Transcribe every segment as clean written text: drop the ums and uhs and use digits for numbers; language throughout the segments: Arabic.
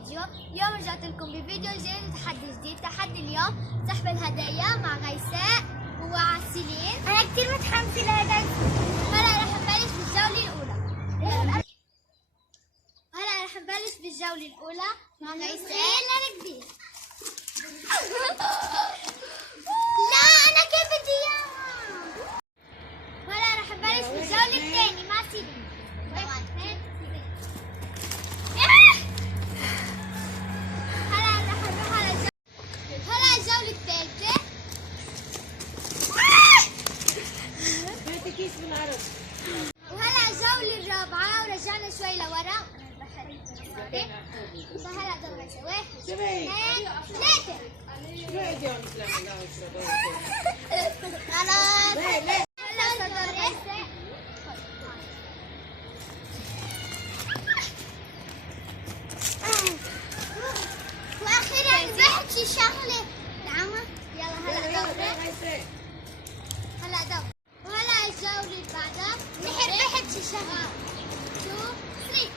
فيديو. اليوم رجعت لكم بفيديو جديد وتحدي جديد. تحدي اليوم سحب الهدايا مع غيساء وعسيلين. أنا كتير متحمسة لهذا. هلا رح نبلش بالجولة الأولى مع غيساء. لا أنا كيف بدي إياها. وهلا رح نبلش بالجولة الثانية مع سيلين. هلا الجولة الثالثة. كيس من العرض. وهلا الجولة الرابعة ورجعنا شوي لورا. فهلا دور غيساء. 1 2 3. وأخيرا بحكي شغلة. يلا هلا دور. وهلا الجولة اللي بعدها بحكي شغلة. 2 3.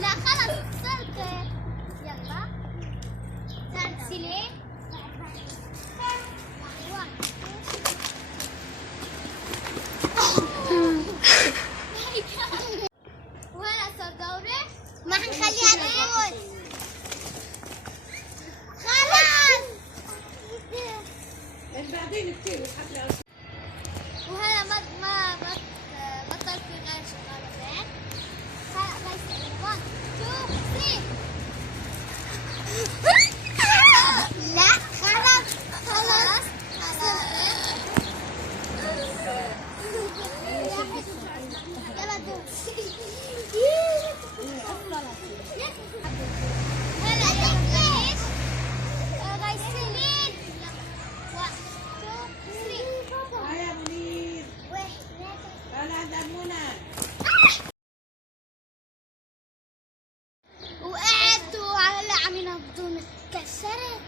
لا خلص وصلت. يلا سيلين. وهلا صار دوري. ما حنخليها تفوت. خلاص. بعدين كتير الحفلة. وهلا ما بطل في غير شغالتين. هلا غيساء 1 2 3. لا خلاص. يلا دور. هلا ليش؟ غيسلين. 1 2 3. يا منير. تعال عند أمونة. وقعدوا على عم ينبضون كسرت.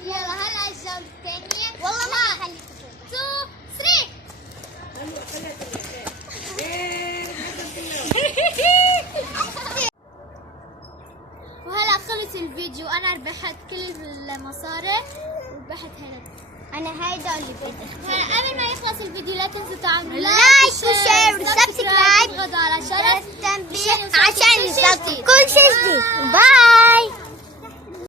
يلا هلا الجولة الثانية. والله ما 1 حخليك 2 3. حلوة خليها ترجع. إيه وهلا خلص الفيديو. انا ربحت كل المصاري وربحت هنا. أنا هيدا اللي بدي. هلا قبل ما يخلص الفيديو لا تنسوا تعملوا لايك وشير وسبسكرايب وتضغطوا على الجرس التنبيه عشان كل شيء